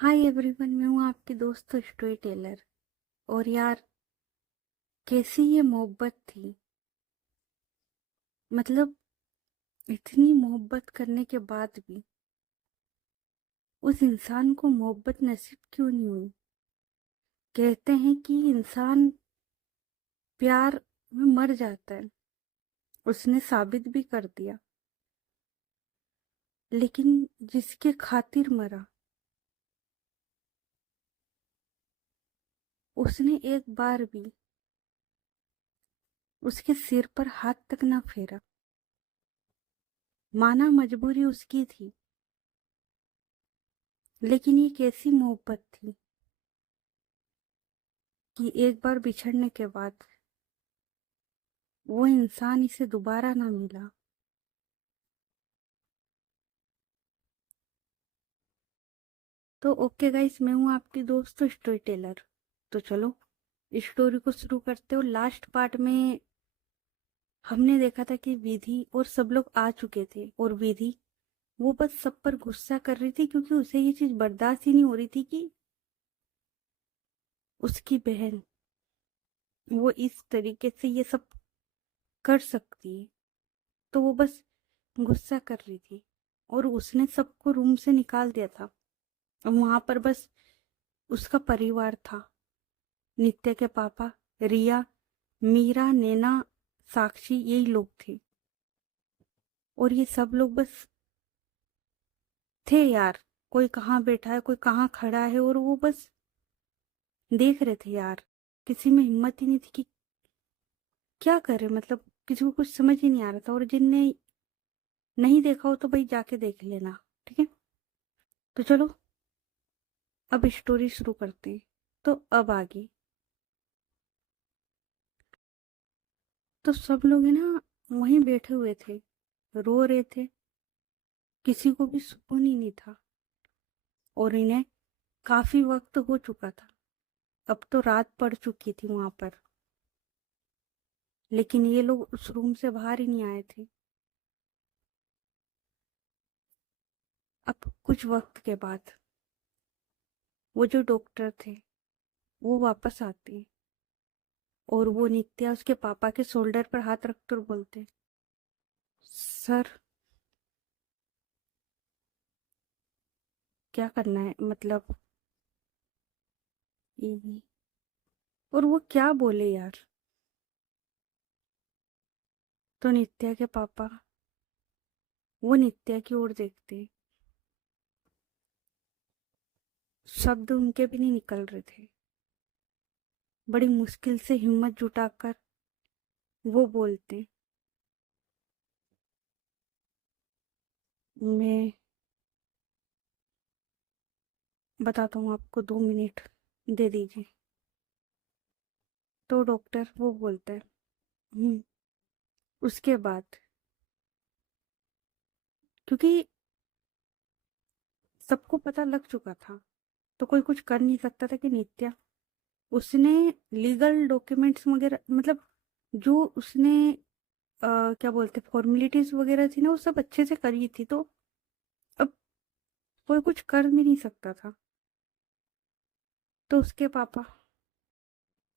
Hi everyone, मैं हूँ आपकी दोस्त स्टोरी टेलर। और यार, कैसी ये मोहब्बत थी। मतलब इतनी मोहब्बत करने के बाद भी उस इंसान को मोहब्बत नसीब क्यों नहीं हुई। कहते हैं कि इंसान प्यार में मर जाता है। उसने साबित भी कर दिया। लेकिन जिसके खातिर मरा, उसने एक बार भी उसके सिर पर हाथ तक ना फेरा। माना मजबूरी उसकी थी, लेकिन ये कैसी मोहब्बत थी कि एक बार बिछड़ने के बाद वो इंसान इसे दोबारा ना मिला। तो ओके गाइस, मैं हूँ आपकी दोस्त स्टोरी टेलर। तो चलो स्टोरी को शुरू करते हो। लास्ट पार्ट में हमने देखा था कि विधि और सब लोग आ चुके थे, और विधि वो बस सब पर गुस्सा कर रही थी क्योंकि उसे ये चीज बर्दाश्त ही नहीं हो रही थी कि उसकी बहन वो इस तरीके से ये सब कर सकती है। तो वो बस गुस्सा कर रही थी, और उसने सबको रूम से निकाल दिया था। और वहां पर बस उसका परिवार था। नित्य के पापा, रिया, मीरा, नैना, साक्षी, यही लोग थे। और ये सब लोग बस थे यार। कोई कहाँ बैठा है, कोई कहाँ खड़ा है, और वो बस देख रहे थे यार। किसी में हिम्मत ही नहीं थी कि क्या करे। मतलब किसी को कुछ समझ ही नहीं आ रहा था। और जिनने नहीं देखा हो तो भाई जाके देख लेना, ठीक है। तो चलो अब स्टोरी शुरू करते हैं। तो अब आगे तो सब लोग है ना वहीं बैठे हुए थे, रो रहे थे। किसी को भी सुकून ही नहीं था। और इन्हें काफी वक्त हो चुका था। अब तो रात पड़ चुकी थी वहां पर। लेकिन ये लोग उस रूम से बाहर ही नहीं आए थे। अब कुछ वक्त के बाद वो जो डॉक्टर थे वो वापस आते हैं। और वो नित्या उसके पापा के शोल्डर पर हाथ रखकर बोलते, सर क्या करना है, मतलब ये। और वो क्या बोले यार। तो नित्या के पापा वो नित्या की ओर देखते। शब्द उनके भी नहीं निकल रहे थे। बड़ी मुश्किल से हिम्मत जुटाकर वो बोलते, मैं बताता हूँ आपको, 2 मिनट दे दीजिए। तो डॉक्टर वो बोलता है, उसके बाद क्योंकि सबको पता लग चुका था तो कोई कुछ कर नहीं सकता था कि नित्या उसने लीगल डॉक्यूमेंट्स वगैरह, मतलब जो उसने क्या बोलते फॉर्मेलिटीज वगैरह थी ना, वो सब अच्छे से करी थी। तो अब कोई कुछ कर भी नहीं सकता था। तो उसके पापा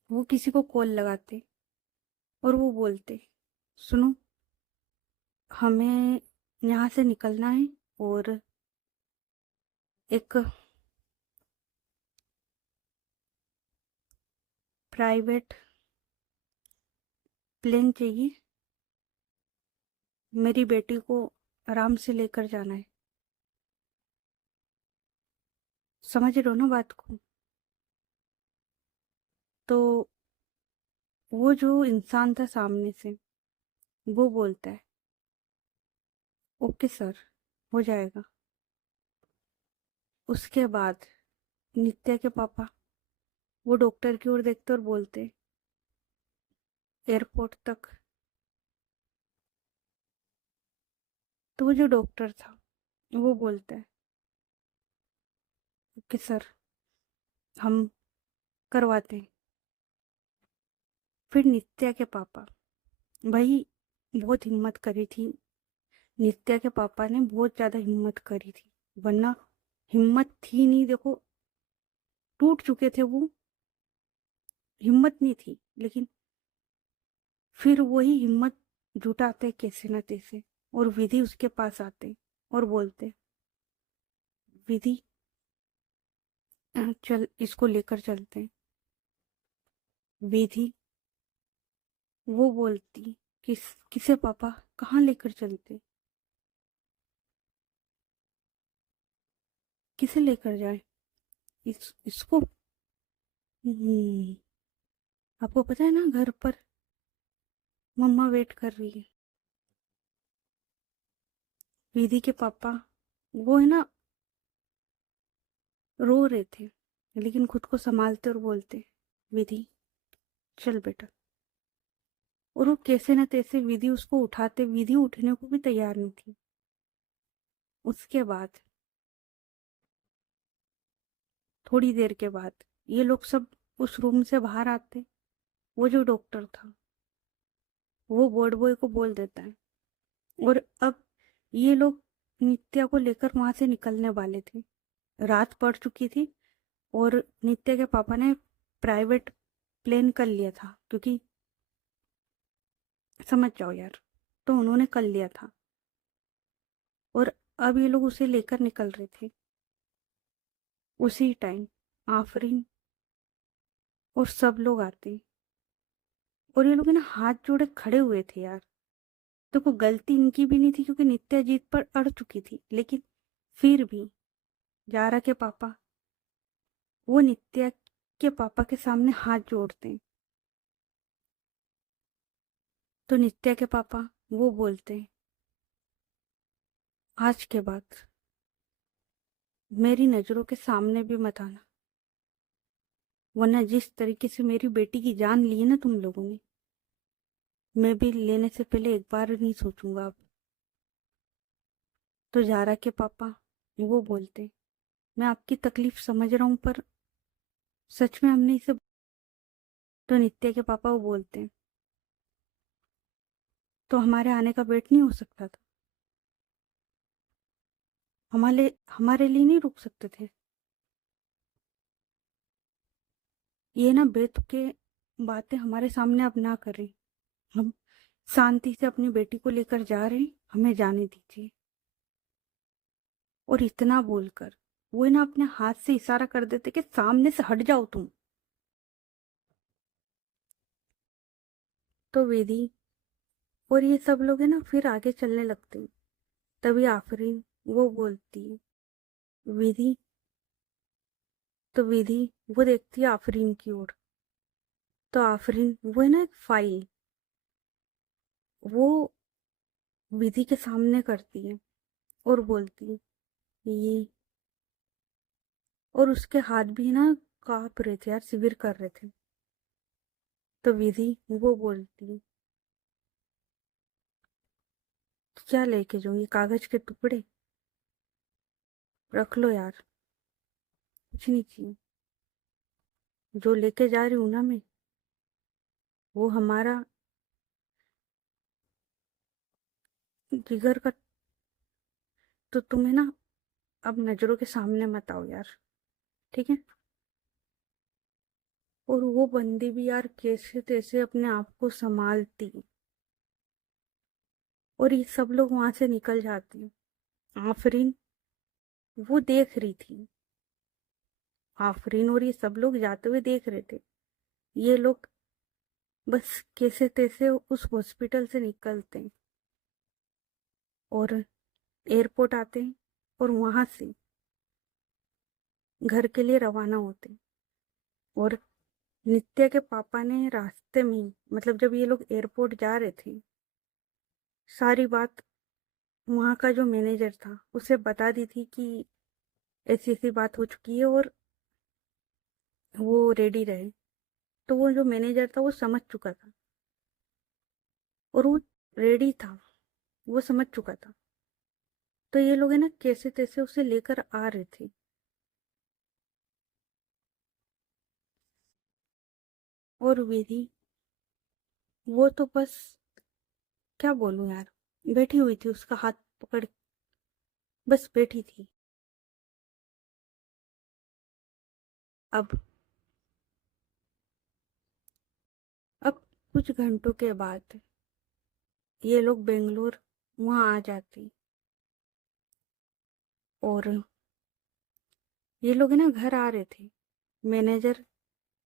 वो किसी को कॉल लगाते और वो बोलते, सुनो, हमें यहाँ से निकलना है, और एक प्राइवेट प्लेन चाहिए। मेरी बेटी को आराम से लेकर जाना है। समझ रहे हो ना बात को। तो वो जो इंसान था सामने से वो बोलता है, ओके सर, हो जाएगा। उसके बाद नित्या के पापा वो डॉक्टर की ओर देखते और बोलते, एयरपोर्ट तक। तो वो जो डॉक्टर था वो बोलता है, ओके सर, हम करवाते हैं। फिर नित्या के पापा, भाई बहुत हिम्मत करी थी। नित्या के पापा ने बहुत ज्यादा हिम्मत करी थी, वरना हिम्मत थी नहीं। देखो, टूट चुके थे वो, हिम्मत नहीं थी, लेकिन फिर वही हिम्मत जुटाते कैसे न तैसे, और विधि उसके पास आते और बोलते, विधि चल इसको लेकर चलते हैं। विधि वो बोलती, किसे पापा, कहाँ लेकर चलते, किसे लेकर जाए, इसको। आपको पता है ना, घर पर मम्मा वेट कर रही है। विधि के पापा वो है ना, रो रहे थे, लेकिन खुद को संभालते और बोलते, विधि चल बेटा। और वो कैसे न तैसे विधि उसको उठाते, विधि उठने को भी तैयार नहीं थी। उसके बाद थोड़ी देर के बाद ये लोग सब उस रूम से बाहर आते। वो जो डॉक्टर था वो वार्ड बॉय को बोल देता है, और अब ये लोग नित्या को लेकर वहां से निकलने वाले थे। रात पड़ चुकी थी और नित्या के पापा ने प्राइवेट प्लेन कर लिया था, क्योंकि समझ जाओ यार, तो उन्होंने कर लिया था। और अब ये लोग उसे लेकर निकल रहे थे। उसी टाइम आफरीन और सब लोग आते, और ये लोग है ना हाथ जोड़े खड़े हुए थे यार। देखो गलती इनकी भी नहीं थी, क्योंकि नित्या जीत पर अड़ चुकी थी, लेकिन फिर भी जारा के पापा वो नित्या के पापा के सामने हाथ जोड़ते हैं। तो नित्या के पापा वो बोलते हैं, आज के बाद मेरी नजरों के सामने भी मत आना, वरना जिस तरीके से मेरी बेटी की जान ली है ना तुम लोगों ने, मैं भी लेने से पहले एक बार नहीं सोचूंगा अब। तो जारा के पापा वो बोलते, मैं आपकी तकलीफ समझ रहा हूं, पर सच में हमने इसे। तो नित्या के पापा वो बोलते हैं, तो हमारे आने का वेट नहीं हो सकता था, हमारे लिए नहीं रुक सकते थे। ये ना बेतुके बातें हमारे सामने अब ना करें। हम शांति से अपनी बेटी को लेकर जा रहे हैं, हमें जाने दीजिए। और इतना बोलकर वो ना अपने हाथ से इशारा कर देते कि सामने से हट जाओ तुम। तो वेदी और ये सब लोग है ना फिर आगे चलने लगते हैं। तभी आफरीन वो बोलती है, विधि। तो विधि वो देखती है आफरीन की ओर। तो आफरीन वो है ना एक फाइल वो विधि के सामने करती है और बोलती है, ये। और उसके हाथ भी ना कांप रहे थे यार, शिविर कर रहे थे। तो विधि वो बोलती है, क्या लेके जाऊँ, ये कागज के टुकड़े रख लो यार, कुछ नहीं चाहिए। जो लेके जा रही हूँ ना मैं, वो हमारा जिगर का। तो तुम्हें ना अब नजरों के सामने मत आओ यार, ठीक है। और वो बंदी भी यार कैसे तैसे अपने आप को संभालती, और ये सब लोग वहां से निकल जाते हैं। आफरीन वो देख रही थी, आफरीन और ये सब लोग जाते हुए देख रहे थे। ये लोग बस कैसे तैसे उस हॉस्पिटल से निकलते हैं और एयरपोर्ट आते हैं, और वहां से घर के लिए रवाना होते हैं। और नित्या के पापा ने रास्ते में ही, मतलब जब ये लोग एयरपोर्ट जा रहे थे, सारी बात वहाँ का जो मैनेजर था उसे बता दी थी कि ऐसी ऐसी बात हो चुकी है और वो रेडी रहे। तो वो जो मैनेजर था वो समझ चुका था, और वो रेडी था, वो समझ चुका था। तो ये लोग है ना कैसे तैसे उसे लेकर आ रहे थे। और विधि वो तो बस, क्या बोलूं यार, बैठी हुई थी, उसका हाथ पकड़, बस बैठी थी। अब अब कुछ घंटों के बाद ये लोग बेंगलोर वहाँ आ जाते और ये लोग है ना घर आ रहे थे। मैनेजर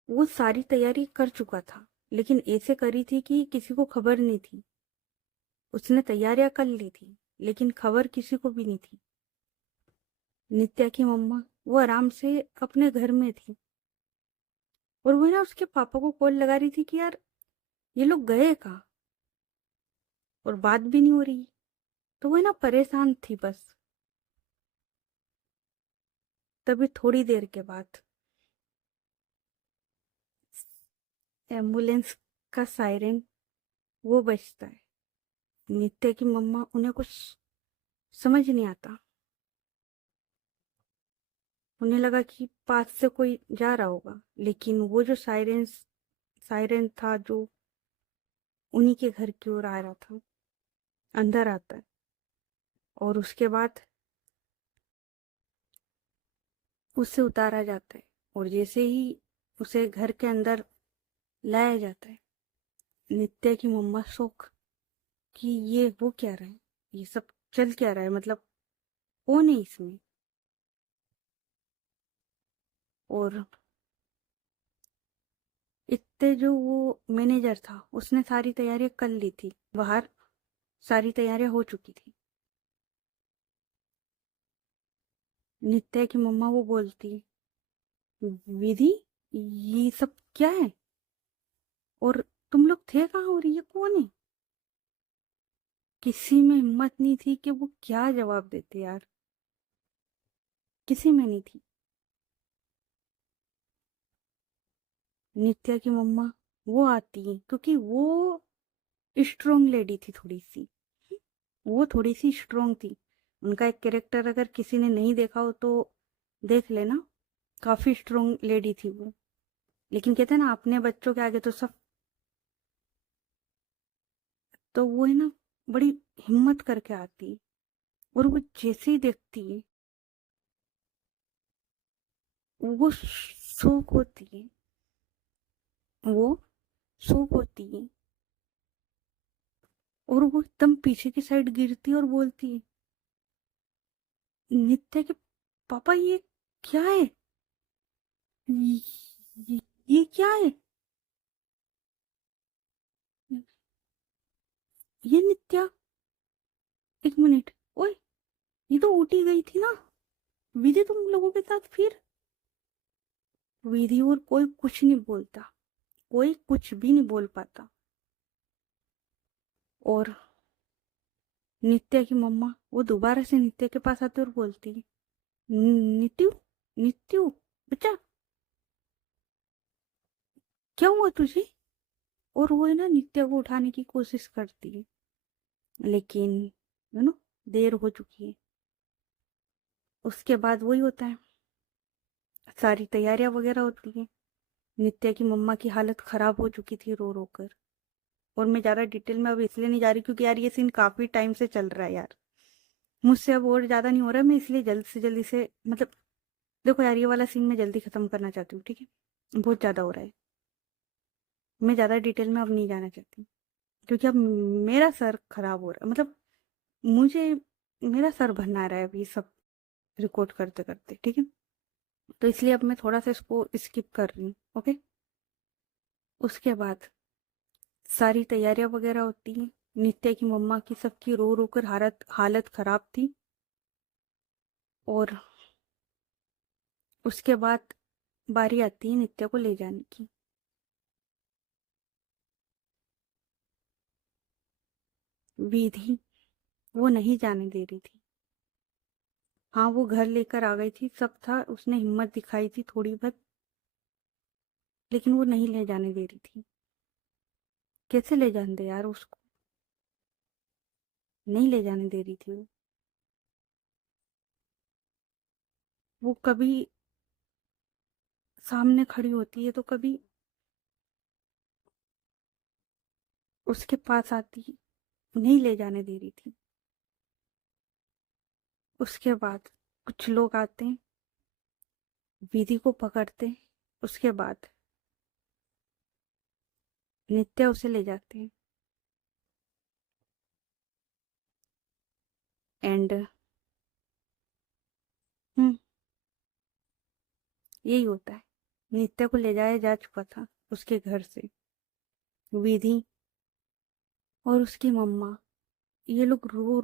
वो सारी तैयारी कर चुका था, लेकिन ऐसे करी थी कि किसी को खबर नहीं थी। उसने तैयारियां कर ली थी, लेकिन खबर किसी को भी नहीं थी। नित्या की मम्मा वो आराम से अपने घर में थी और वो ना उसके पापा को कॉल लगा रही थी कि यार ये लोग गए कहाँ, और बात भी नहीं हो रही। तो वो ना परेशान थी बस। तभी थोड़ी देर के बाद एम्बुलेंस का सायरन वो बजता है। नित्या की मम्मा उन्हें कुछ समझ नहीं आता। उन्हें लगा कि पास से कोई जा रहा होगा, लेकिन वो जो सायरन था जो उन्हीं के घर की ओर आ रहा था, अंदर आता है। और उसके बाद उसे उतारा जाता है और जैसे ही उसे घर के अंदर लाया जाता है, नित्या की मम्मा शौक कि ये हो क्या रहा है, ये सब चल क्या रहा है, मतलब कौन है इसमें। और इतने जो वो मैनेजर था उसने सारी तैयारियां कर ली थी, बाहर सारी तैयारियां हो चुकी थी। नित्या की मम्मा वो बोलती, विधि ये सब क्या है, और तुम लोग थे कहाँ, और ये कौन है। किसी में हिम्मत नहीं थी कि वो क्या जवाब देते यार, किसी में नहीं थी। नित्या की मम्मा वो आती है क्योंकि वो स्ट्रोंग लेडी थी थोड़ी सी, वो थोड़ी सी स्ट्रोंग थी। उनका एक कैरेक्टर अगर किसी ने नहीं देखा हो तो देख लेना, काफी स्ट्रोंग लेडी थी वो। लेकिन कहते हैं ना अपने बच्चों के आगे तो सब, तो वो है ना बड़ी हिम्मत करके आती। और वो जैसे ही देखती वो शौक होती है, वो शौक होती है। और वो एकदम पीछे की साइड गिरती और बोलती है, नित्या के पापा ये क्या है, ये क्या है, ये नित्या, एक मिनट, ओए ये तो उठी गई थी ना विधि तुम लोगों के साथ फिर। विधि और कोई कुछ नहीं बोलता, कोई कुछ भी नहीं बोल पाता। और नित्या की मम्मा वो दोबारा से नित्या के पास आती और बोलती है, नित्यू, नित्यू बच्चा क्या हुआ तुझे। और वो है ना नित्या को उठाने की कोशिश करती है, लेकिन यू नो देर हो चुकी है। उसके बाद वही होता है, सारी तैयारियां वगैरह होती हैं। नित्या की मम्मा की हालत खराब हो चुकी थी रो रो कर। और मैं ज़्यादा डिटेल में अब इसलिए नहीं जा रही क्योंकि यार ये सीन काफ़ी टाइम से चल रहा है यार, मुझसे अब और ज़्यादा नहीं हो रहा है। मैं इसलिए जल्द से जल्द इसे मतलब, देखो यार ये वाला सीन मैं जल्दी ख़त्म करना चाहती हूँ, ठीक है, बहुत ज़्यादा हो रहा है। मैं ज़्यादा डिटेल में अब नहीं जाना चाहती क्योंकि अब मेरा सर खराब हो रहा है, मतलब मुझे मेरा सर भरना रहा है अभी सब रिकॉर्ड करते करते, ठीक है। तो इसलिए अब मैं थोड़ा सा इसको स्किप कर रही हूँ, ओके। उसके बाद सारी तैयारियां वगैरह होती हैं। नित्या की मम्मा की सबकी रो रो कर हालत हालत खराब थी। और उसके बाद बारी आती है नित्या को ले जाने की। विधि वो नहीं जाने दे रही थी। हाँ वो घर लेकर आ गई थी, सब था, उसने हिम्मत दिखाई थी थोड़ी बहुत, लेकिन वो नहीं ले जाने दे रही थी। कैसे ले जाने दे यार उसको, नहीं ले जाने दे रही थी वो कभी सामने खड़ी होती है तो कभी उसके पास आती है, नहीं ले जाने दे रही थी। उसके बाद कुछ लोग आते हैं, विधि को पकड़ते हैं उसके बाद नित्या उसे ले जाते हैं एंड यही होता है। नित्या को ले जाया जा चुका था उसके घर से विधि और उसकी मम्मा। ये लोग रो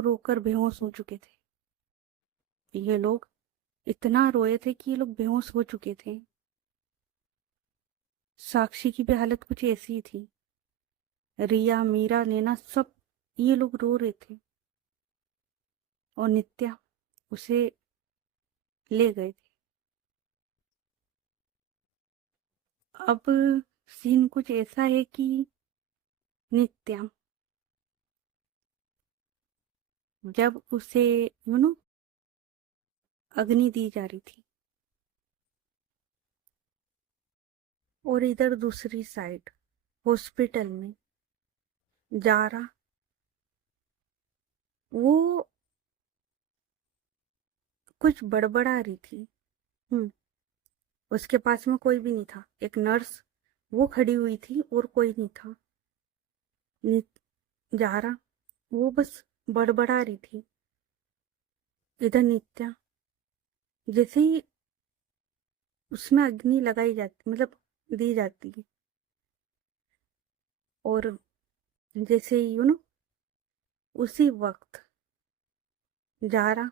रो कर बेहोश हो चुके थे। ये लोग इतना रोए थे कि ये लोग बेहोश हो चुके थे। साक्षी की भी हालत कुछ ऐसी ही थी। रिया, मीरा, नैना सब ये लोग रो रहे थे और नित्या उसे ले गए थे। अब सीन कुछ ऐसा है कि नित्या जब उसे अग्नि दी जा रही थी और इधर दूसरी साइड हॉस्पिटल में जारा वो कुछ बड़बड़ा रही थी। हम्म उसके पास में कोई भी नहीं था। एक नर्स वो खड़ी हुई थी और कोई नहीं था। जारा वो बस बड़बड़ा रही थी। इधर नित्या जैसे ही उसमें अग्नि लगाई जाती मतलब दी जाती है और जैसे ही उसी वक्त जारा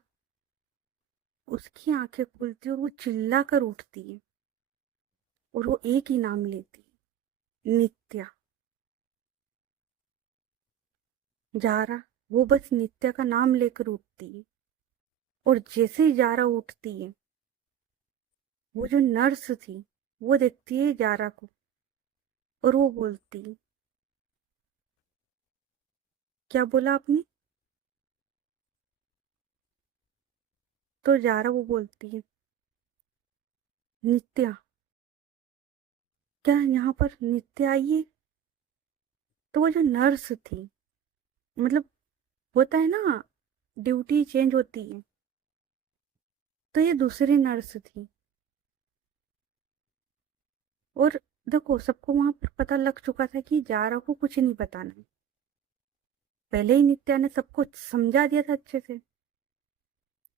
उसकी आंखें खुलती और वो चिल्ला कर उठती है और वो एक ही नाम लेती है, नित्या। जारा वो बस नित्या का नाम लेकर उठती है और जैसे ही जारा उठती है वो जो नर्स थी वो देखती है जारा को और वो बोलती है, क्या बोला आपने? तो जारा वो बोलती है, नित्या, क्या यहाँ पर नित्या आई है? तो वो जो नर्स थी मतलब होता है ना, ड्यूटी चेंज होती है, तो ये दूसरी नर्स थी। और देखो सबको वहां पर पता लग चुका था कि जारा को कुछ नहीं बताना है। पहले ही नित्या ने सबको समझा दिया था अच्छे से।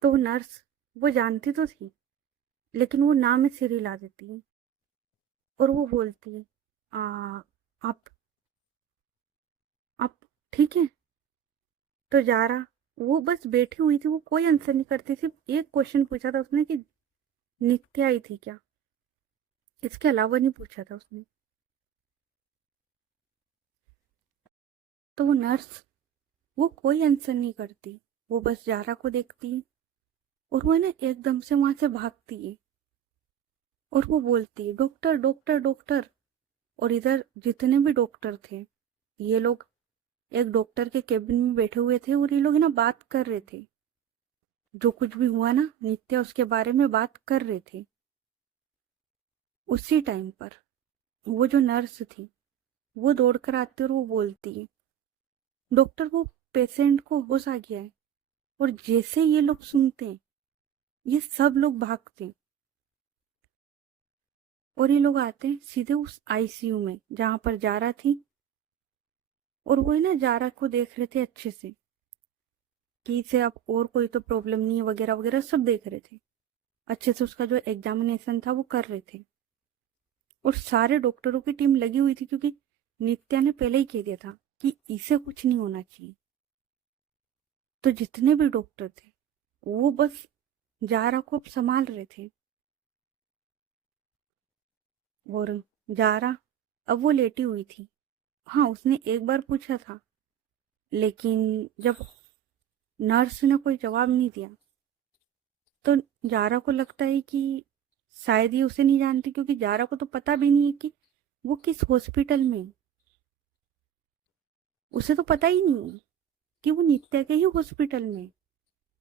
तो वो नर्स वो जानती तो थी लेकिन वो नाम में सिर हिला देती है और वो बोलती है, आ, आप आप ठीक है? तो जारा वो बस बैठी हुई थी, वो कोई आंसर नहीं करती। सिर्फ एक क्वेश्चन पूछा था उसने कि नित्या आई थी क्या। इसके अलावा नहीं पूछा था उसने। तो वो नर्स वो कोई आंसर नहीं करती। वो बस जारा को देखती है और वो ना एकदम से वहां से भागती है और वो बोलती है, डॉक्टर डॉक्टर डॉक्टर। और इधर जितने भी डॉक्टर थे ये लोग एक डॉक्टर के केबिन में बैठे हुए थे और ये लोग ना बात कर रहे थे। जो कुछ भी हुआ ना नित्या उसके बारे में बात कर रहे थे। उसी टाइम पर वो जो नर्स थी वो दौड़कर आती और वो बोलती है, डॉक्टर वो पेशेंट को होश आ गया है। और जैसे ये लोग सुनते हैं ये सब लोग भागते हैं और ये लोग आते हैं सीधे उस आईसीयू में जहां पर जारा थी। और वो है ना जारा को देख रहे थे अच्छे से कि इसे अब और कोई तो प्रॉब्लम नहीं है वगैरह वगैरह सब देख रहे थे। अच्छे से उसका जो एग्जामिनेशन था वो कर रहे थे और सारे डॉक्टरों की टीम लगी हुई थी क्योंकि नित्या ने पहले ही कह दिया था कि इसे कुछ नहीं होना चाहिए। तो जितने भी डॉक्टर थे वो बस जारा को अब संभाल रहे थे। और जारा अब वो लेटी हुई थी। हाँ उसने एक बार पूछा था लेकिन जब नर्स ने कोई जवाब नहीं दिया तो जारा को लगता है कि शायद ये उसे नहीं जानती क्योंकि जारा को तो पता भी नहीं है कि वो किस हॉस्पिटल में है। उसे तो पता ही नहीं है कि वो नित्या के ही हॉस्पिटल में है।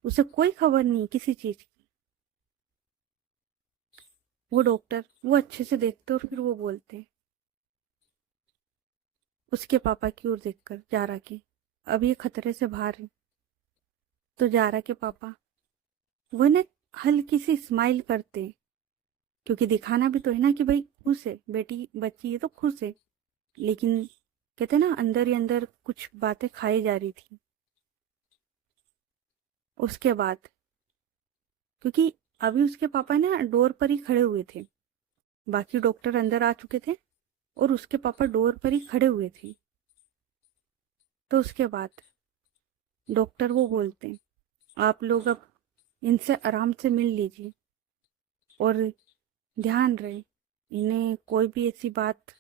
उसे कोई खबर नहीं किसी चीज की। वो डॉक्टर वो अच्छे से देखते और फिर वो बोलते उसके पापा की ओर देखकर जारा के, अब ये खतरे से बाहर है। तो जारा के पापा वो ने हल्की सी स्माइल करते क्योंकि दिखाना भी तो है ना कि भाई खुश है बेटी, बच्ची है तो खुश है। लेकिन कहते ना अंदर ही अंदर कुछ बातें खाई जा रही थी। उसके बाद क्योंकि अभी उसके पापा ना डोर पर ही खड़े हुए थे, बाकी डॉक्टर अंदर आ चुके थे और उसके पापा डोर पर ही खड़े हुए थे। तो उसके बाद डॉक्टर वो बोलते हैं, आप लोग अब इनसे आराम से मिल लीजिए और ध्यान रहे इन्हें कोई भी ऐसी बात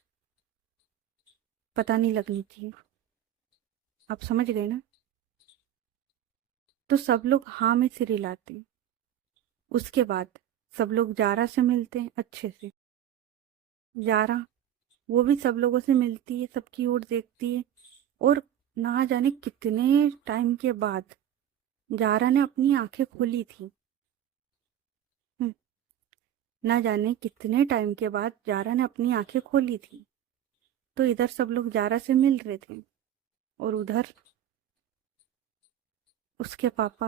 पता नहीं लगनी चाहिए। आप समझ गए ना? तो सब लोग हाँ में सिर हिलाते हैं। उसके बाद सब लोग जारा से मिलते हैं अच्छे से। जारा वो भी सब लोगों से मिलती है, सबकी ओर देखती है। और ना जाने कितने टाइम के बाद जारा ने अपनी आंखें खोली थी। हम्म, ना जाने कितने टाइम के बाद जारा ने अपनी आंखें खोली थी। तो इधर सब लोग जारा से मिल रहे थे और उधर उसके पापा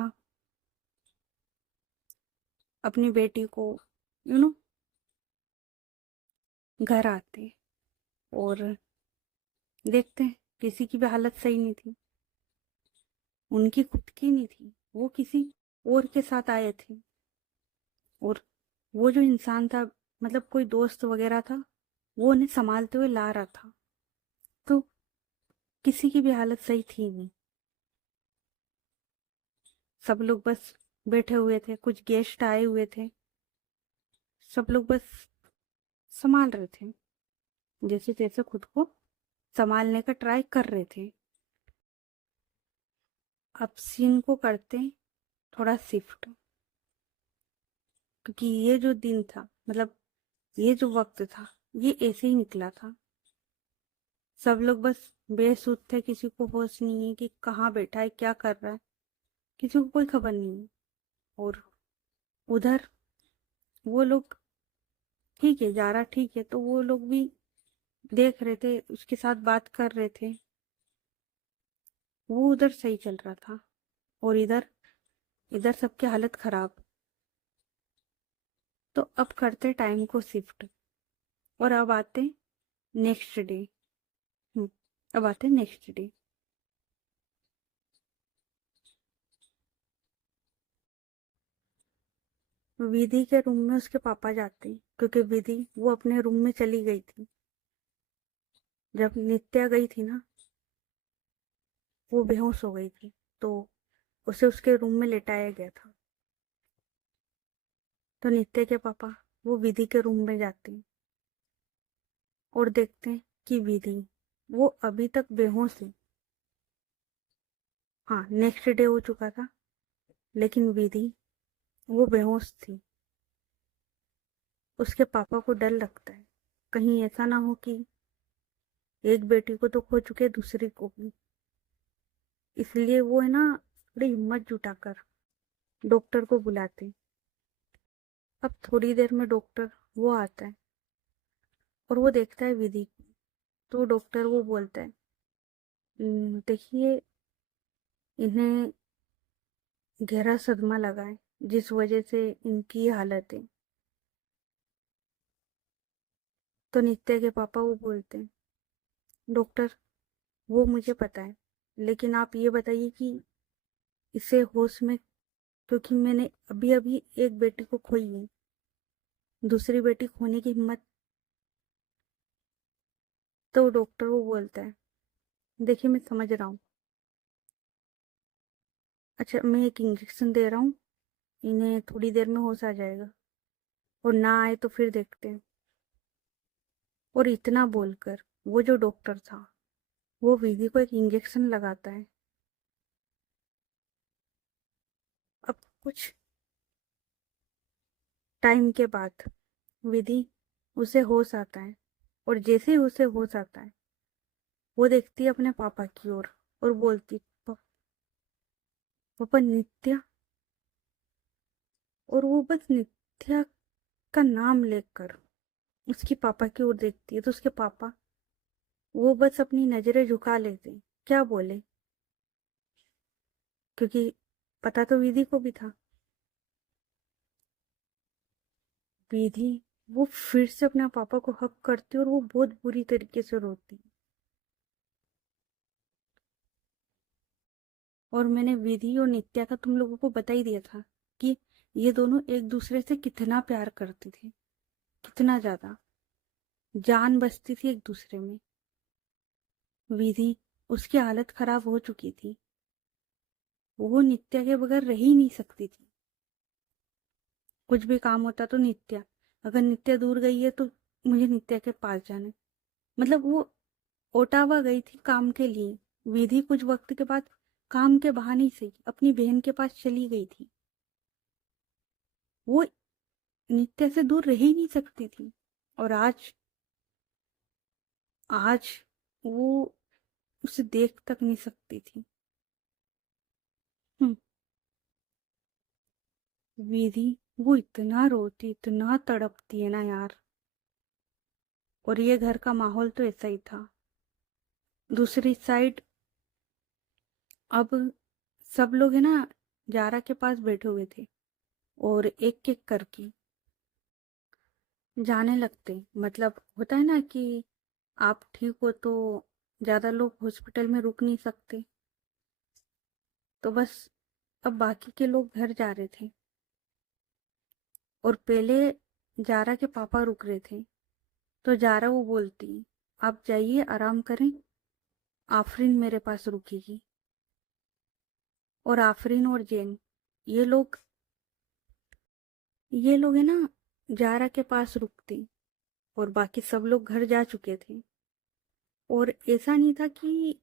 अपनी बेटी को यू नो घर आते और देखते हैं किसी की भी हालत सही नहीं थी। उनकी खुद की नहीं थी, वो किसी और के साथ आए थे। और वो जो इंसान था, मतलब कोई दोस्त वगैरह था, वो उन्हें संभालते हुए ला रहा था। तो किसी की भी हालत सही थी नहीं। सब लोग बस बैठे हुए थे, कुछ गेस्ट आए हुए थे, सब लोग बस संभाल रहे थे, जैसे तैसे खुद को संभालने का ट्राई कर रहे थे। अब सीन को करते हैं थोड़ा शिफ्ट, क्योंकि ये जो दिन था, मतलब ये जो वक्त था, ये ऐसे ही निकला था। सब लोग बस बेसुध थे, किसी को होश नहीं है कि कहाँ बैठा है, क्या कर रहा है, किसी को कोई खबर नहीं है। और उधर वो लोग, ठीक है जा रहा, ठीक है, तो वो लोग भी देख रहे थे, उसके साथ बात कर रहे थे। वो उधर सही चल रहा था और इधर इधर सबकी हालत खराब। तो अब करते टाइम को शिफ्ट और अब आते नेक्स्ट डे। अब आते नेक्स्ट डे। विधि के रूम में उसके पापा जाते हैं, क्योंकि विधि वो अपने रूम में चली गई थी। जब नित्या गई थी ना, वो बेहोश हो गई थी, तो उसे उसके रूम में लेटाया गया था। तो नित्या के पापा वो विधि के रूम में जाते हैं और देखते हैं कि विधि वो अभी तक बेहोश है। हाँ, नेक्स्ट डे हो चुका था, लेकिन विधि वो बेहोश थी। उसके पापा को डर लगता है कहीं ऐसा ना हो कि एक बेटी को तो खो चुके, दूसरी को भी। इसलिए वो है ना, बड़ी हिम्मत जुटाकर डॉक्टर को बुलाते। अब थोड़ी देर में डॉक्टर वो आता है और वो देखता है विधि को। तो डॉक्टर वो बोलता है, देखिए इन्हें गहरा सदमा लगा है, जिस वजह से इनकी ये हालत है। तो नित्या के पापा वो बोलते हैं, डॉक्टर वो मुझे पता है, लेकिन आप ये बताइए कि इसे होश में, क्योंकि मैंने अभी अभी एक बेटी को खोई है, दूसरी बेटी खोने की हिम्मत। तो डॉक्टर वो बोलता है, देखिए मैं समझ रहा हूँ, अच्छा मैं एक इंजेक्शन दे रहा हूँ, इन्हें थोड़ी देर में होश आ जाएगा, और ना आए तो फिर देखते हैं। और इतना बोलकर वो जो डॉक्टर था, वो विधि को एक इंजेक्शन लगाता है। अब कुछ टाइम के बाद विधि उसे होश आता है, और जैसे ही उसे होश आता है, वो देखती है अपने पापा की ओर और बोलती, पापा नित्या। और वो बस नित्या का नाम लेकर उसके पापा की ओर देखती है, तो उसके पापा वो बस अपनी नजरें झुका लेते, क्या बोले, क्योंकि पता तो विधि को भी था। विधि वो फिर से अपने पापा को हक करती है और वो बहुत बुरी तरीके से रोती। और मैंने विधि और नित्या का तुम लोगों को बता ही दिया था कि ये दोनों एक दूसरे से कितना प्यार करते थे, कितना ज्यादा जान बसती थी एक दूसरे में। विधि, उसकी हालत खराब हो चुकी थी, वो नित्या के बगैर रह ही नहीं सकती थी। कुछ भी काम होता तो नित्या, अगर नित्या दूर गई है तो मुझे नित्या के पास जाना है। मतलब वो ओटावा गई थी काम के लिए। विधि कुछ वक्त के बाद काम के बहाने से अपनी बहन के पास चली गई थी। वो नित्या से दूर रह ही नहीं सकती थी। और आज आज वो उसे देख तक नहीं सकती थी। हम्म, विधि, वो इतना रोती, इतना तड़पती है ना यार। और ये घर का माहौल तो ऐसा ही था। दूसरी साइड अब सब लोग है ना, जारा के पास बैठे हुए थे और एक एक करके जाने लगते। मतलब होता है ना कि आप ठीक हो तो ज्यादा लोग हॉस्पिटल में रुक नहीं सकते, तो बस अब बाकी के लोग घर जा रहे थे। और पहले जारा के पापा रुक रहे थे, तो जारा वो बोलती, आप जाइए आराम करें, आफरीन मेरे पास रुकेगी। और आफरीन और जैन, ये लोग ये लोग है ना, जारा के पास रुकते। और बाकी सब लोग घर जा चुके थे। और ऐसा नहीं था कि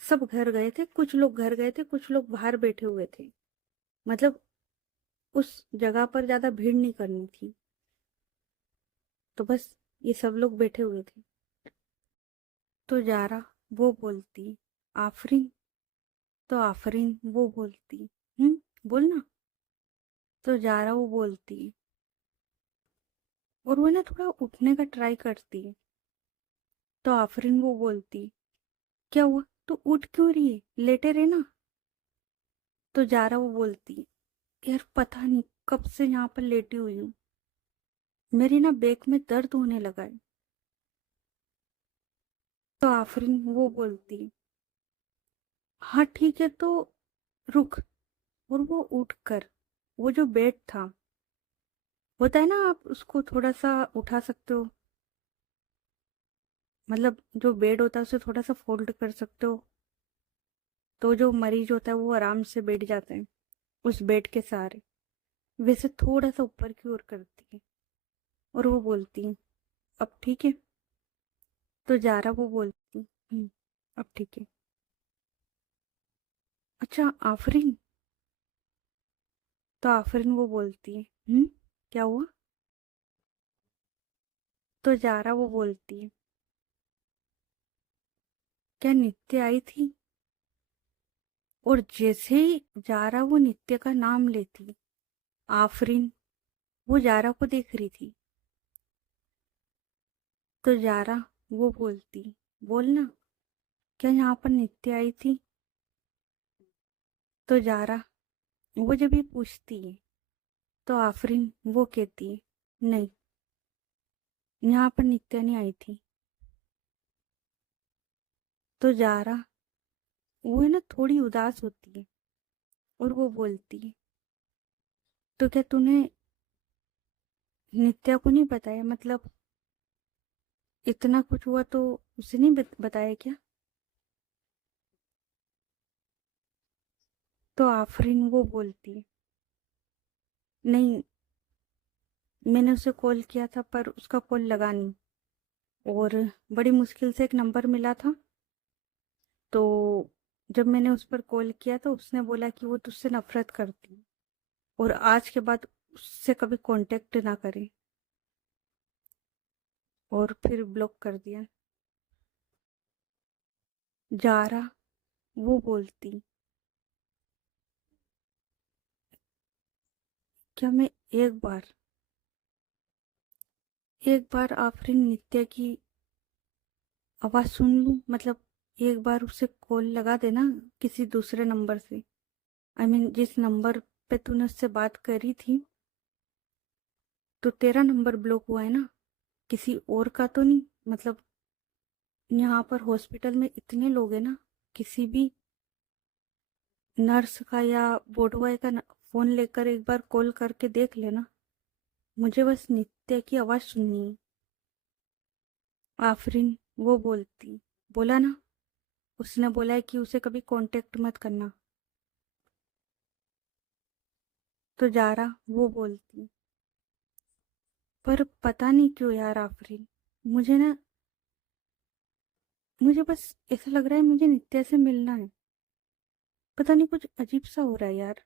सब घर गए थे, कुछ लोग घर गए थे, कुछ लोग बाहर बैठे हुए थे। मतलब उस जगह पर ज्यादा भीड़ नहीं करनी थी, तो बस ये सब लोग बैठे हुए थे। तो जारा वो बोलती, आफरीन। तो आफरीन वो बोलती, बोलना। तो जारा वो बोलती, और वो ना थोड़ा उठने का ट्राई करती है। तो आफरीन वो बोलती, क्या हुआ, तू उठ क्यों रही है, लेटे रहे ना। तो जारा वो बोलती, यार पता नहीं कब से यहाँ पर लेटी हुई हूँ, मेरी ना बैक में दर्द होने लगा है। तो आफरीन वो बोलती, हाँ ठीक है, तो रुक। और वो उठकर, वो जो बेड था, होता है ना, आप उसको थोड़ा सा उठा सकते हो। मतलब जो बेड होता है उसे थोड़ा सा फोल्ड कर सकते हो, तो जो मरीज होता है वो आराम से बैठ जाता है उस बेड के सहारे। वैसे थोड़ा सा ऊपर की ओर करती है। और वो बोलती है, अब ठीक है। तो जारा वो बोलती, अब ठीक है। अच्छा आफरीन। तो आफरीन वो बोलती है, क्या हुआ। तो जारा वो बोलती है, क्या नित्य आई थी। और जैसे ही जारा वो नित्य का नाम लेती, आफरीन वो जारा को देख रही थी। तो जारा वो बोलती, बोलना, क्या यहाँ पर नित्य आई थी। तो जारा वो जब ये पूछती है, तो आफरीन वो कहती है, नहीं, यहाँ पर नित्या नहीं आई थी। तो जारा वो है ना थोड़ी उदास होती है, और वो बोलती है, तो क्या तूने नित्या को नहीं बताया, मतलब इतना कुछ हुआ तो उसे नहीं बताया क्या। तो आफरीन वो बोलती है, नहीं, मैंने उसे कॉल किया था पर उसका कॉल लगा नहीं, और बड़ी मुश्किल से एक नंबर मिला था। तो जब मैंने उस पर कॉल किया तो उसने बोला कि वो तुझसे नफरत करती है और आज के बाद उससे कभी कांटेक्ट ना करे, और फिर ब्लॉक कर दिया। जारा वो बोलती, क्या मैं एक बार आफरीन नित्या की आवाज सुन लूं, मतलब एक बार उसे कॉल लगा देना किसी दूसरे नंबर से। आई मीन जिस नंबर पे तूने उससे बात करी थी, तो तेरा नंबर ब्लॉक हुआ है ना, किसी और का तो नहीं? मतलब यहाँ पर हॉस्पिटल में इतने लोग हैं ना, किसी भी नर्स का या वार्ड बॉय का फोन लेकर एक बार कॉल करके देख लेना। मुझे बस नित्य की आवाज सुननी है। आफरीन वो बोलती, बोला ना, उसने बोला है कि उसे कभी कांटेक्ट मत करना। तो जारा वो बोलती, पर पता नहीं क्यों यार आफरीन, मुझे ना, मुझे बस ऐसा लग रहा है मुझे नित्या से मिलना है। पता नहीं कुछ अजीब सा हो रहा है यार।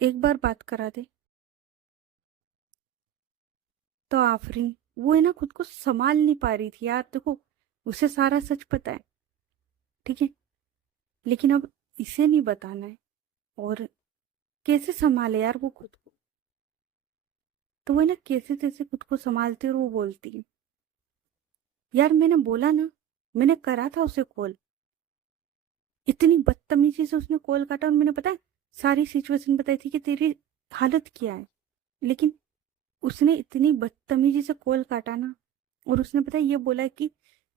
एक बार बात करा दे। तो आफरीन वो है ना, खुद को संभाल नहीं पा रही थी यार। देखो, उसे सारा सच पता है, ठीक है, लेकिन अब इसे नहीं बताना है। और कैसे संभाले यार वो खुद को। तो वो है ना, कैसे तैसे खुद को संभालती और वो बोलती है, यार मैंने बोला ना, मैंने करा था उसे कॉल। इतनी बदतमीजी से उसने कॉल काटा और मैंने पता है सारी सिचुएशन बताई थी कि तेरी हालत क्या है। लेकिन उसने इतनी बदतमीजी से कॉल काटा ना, और उसने पता है ये बोला है कि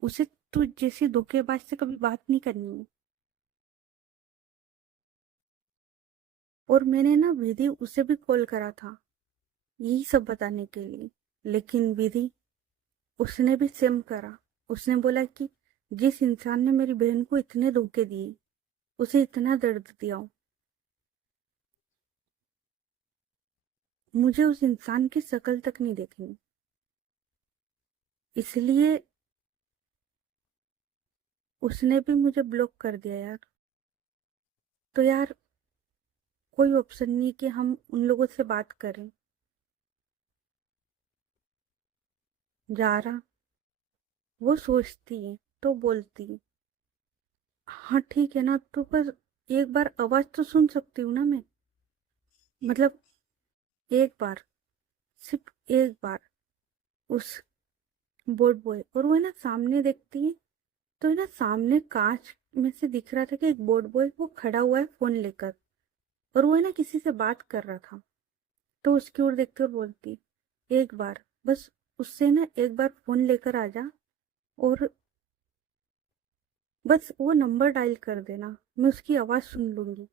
उसे तू जैसे धोखेबाज से कभी बात नहीं करनी है। और मैंने ना विधि उसे भी कॉल करा था यही सब बताने के लिए। लेकिन विधि, उसने भी सेम करा। उसने बोला कि जिस इंसान ने मेरी बहन को इतने धोखे दिए, उसे इतना दर्द दिया हो, मुझे उस इंसान की शक्ल तक नहीं देखनी। इसलिए उसने भी मुझे ब्लॉक कर दिया यार। तो यार कोई ऑप्शन नहीं कि हम उन लोगों से बात करें। जारा वो सोचती है तो बोलती है, हाँ ठीक है ना, तो पर एक बार आवाज तो सुन सकती हूँ ना मैं। मतलब एक बार, सिर्फ एक बार उस बोर्ड बॉय। और वो है ना सामने देखती है, तो है ना सामने कांच में से दिख रहा था कि एक बोर्ड बॉय वो खड़ा हुआ है फोन लेकर, और वो है ना किसी से बात कर रहा था। तो उसकी ओर देखते हुए बोलती, एक बार बस उससे ना एक बार फोन लेकर आ जा, और बस वो नंबर डायल कर देना, मैं उसकी आवाज सुन लूंगी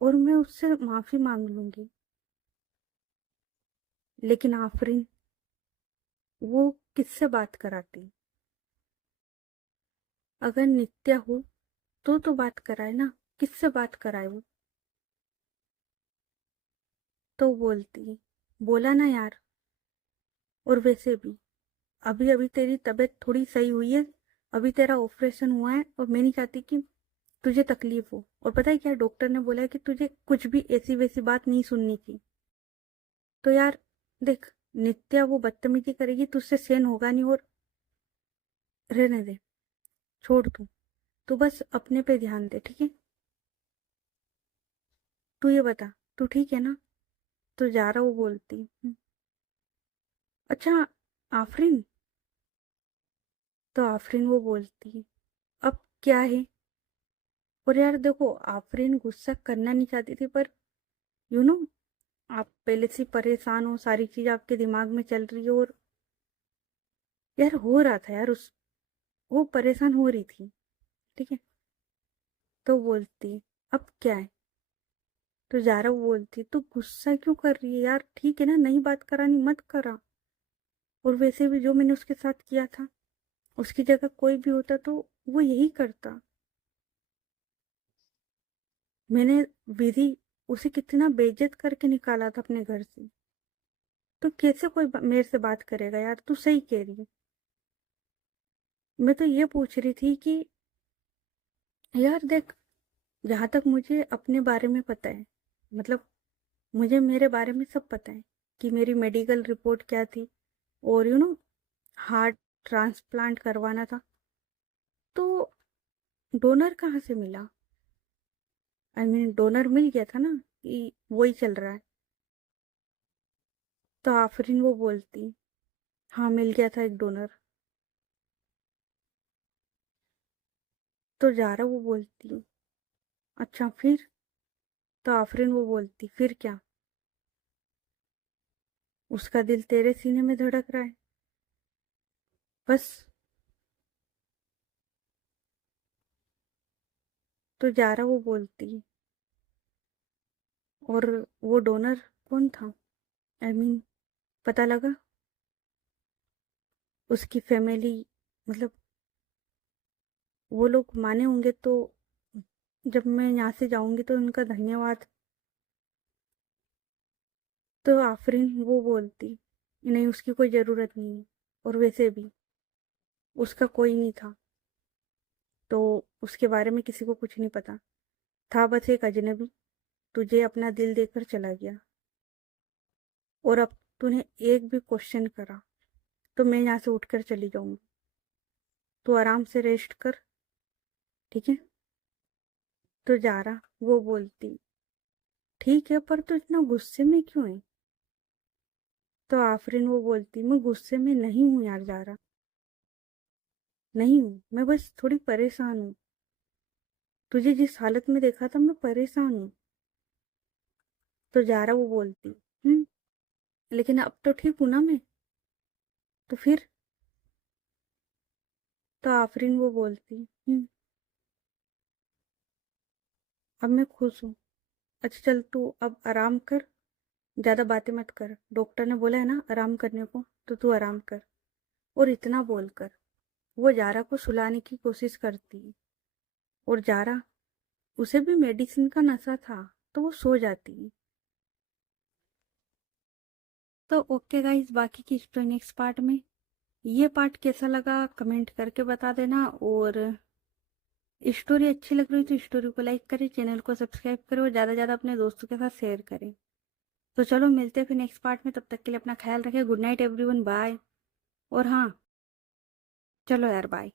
और मैं उससे माफी मांग लूंगी। लेकिन आफरीन वो किससे बात कराती? अगर नित्या हो तो बात कराए ना, किससे बात कराए वो? तो बोलती, बोला ना यार, और वैसे भी अभी अभी तेरी तबीयत थोड़ी सही हुई है, अभी तेरा ऑपरेशन हुआ है, और मैं नहीं चाहती कि तुझे तकलीफ हो। और पता है क्या, डॉक्टर ने बोला है कि तुझे कुछ भी ऐसी वैसी बात नहीं सुननी थी। तो यार देख, नित्या वो बदतमीजी करेगी, तुझसे सहन होगा नहीं, और रहने दे, छोड़ तू बस अपने पे ध्यान दे, ठीक है? तू ये बता, तू ठीक है ना? तो जा रहा वो बोलती, अच्छा आफरीन। तो आफरीन वो बोलती, अब क्या है? और यार देखो, आफरीन गुस्सा करना नहीं चाहती थी, पर यू नो आप पहले से परेशान हो, सारी चीज आपके दिमाग में चल रही है, और यार हो रहा था यार, उस वो परेशान हो रही थी, ठीक है? तो बोलती, अब क्या है? तो जारा वो बोलती, तू गुस्सा क्यों कर रही है यार? ठीक है ना, नहीं बात करानी मत करा। और वैसे भी जो मैंने उसके साथ किया था, उसकी जगह कोई भी होता तो वो यही करता। मैंने विधि उसे कितना बेइज्जत करके निकाला था अपने घर से। तो कैसे कोई मेरे से बात करेगा यार? तू सही कह रही है। मैं तो ये पूछ रही थी कि यार देख, जहां तक मुझे अपने बारे में पता है, मतलब मुझे मेरे बारे में सब पता है कि मेरी मेडिकल रिपोर्ट क्या थी, और हार्ट ट्रांसप्लांट करवाना था। तो डोनर कहाँ से मिला? आई मीन डोनर मिल गया था ना, कि वही चल रहा है? तो आफरीन वो बोलती, हाँ मिल गया था एक डोनर। तो जारा वो बोलती, अच्छा फिर? तो आफरीन वो बोलती, फिर क्या? उसका दिल तेरे सीने में धड़क रहा है बस। तो जारा वो बोलती, और वो डोनर कौन था? आई मीन, पता लगा उसकी फैमिली, मतलब वो लोग माने होंगे, तो जब मैं यहाँ से जाऊंगी तो उनका धन्यवाद। तो आफरीन वो बोलती, नहीं उसकी कोई ज़रूरत नहीं है, और वैसे भी उसका कोई नहीं था, तो उसके बारे में किसी को कुछ नहीं पता था, बस एक अजनबी तुझे अपना दिल देकर चला गया। और अब तूने एक भी क्वेश्चन करा तो मैं यहाँ से उठकर चली जाऊंगी। तू आराम से रेस्ट कर, ठीक है? तो जारा वो बोलती, ठीक है, पर तू इतना गुस्से में क्यों है? तो आफरीन वो बोलती, मैं गुस्से में नहीं हूँ यार जारा, नहीं हूँ, मैं बस थोड़ी परेशान हूँ। तुझे जिस हालत में देखा था मैं परेशान हूँ। तो जारा वो बोलती, लेकिन अब तो ठीक हूँ ना मैं। तो फिर? तो आफरीन वो बोलती, अब मैं खुश हूँ। अच्छा चल, तू अब आराम कर, ज्यादा बातें मत कर, डॉक्टर ने बोला है ना आराम करने को, तो तू आराम कर। और इतना बोलकर वो जारा को सुलाने की कोशिश करती है, और जारा, उसे भी मेडिसिन का नशा था, तो वो सो जाती है। तो ओके गाइस, बाकी की स्टोरी नेक्स्ट पार्ट में। ये पार्ट कैसा लगा कमेंट करके बता देना, और स्टोरी अच्छी लग रही तो स्टोरी को लाइक करें, चैनल को सब्सक्राइब करें, और ज़्यादा से ज़्यादा अपने दोस्तों के साथ शेयर करें। तो चलो मिलते हैं फिर नेक्स्ट पार्ट में, तब तक के लिए अपना ख्याल रखें। Good night everyone, bye. और हाँ, चलो यार बाय।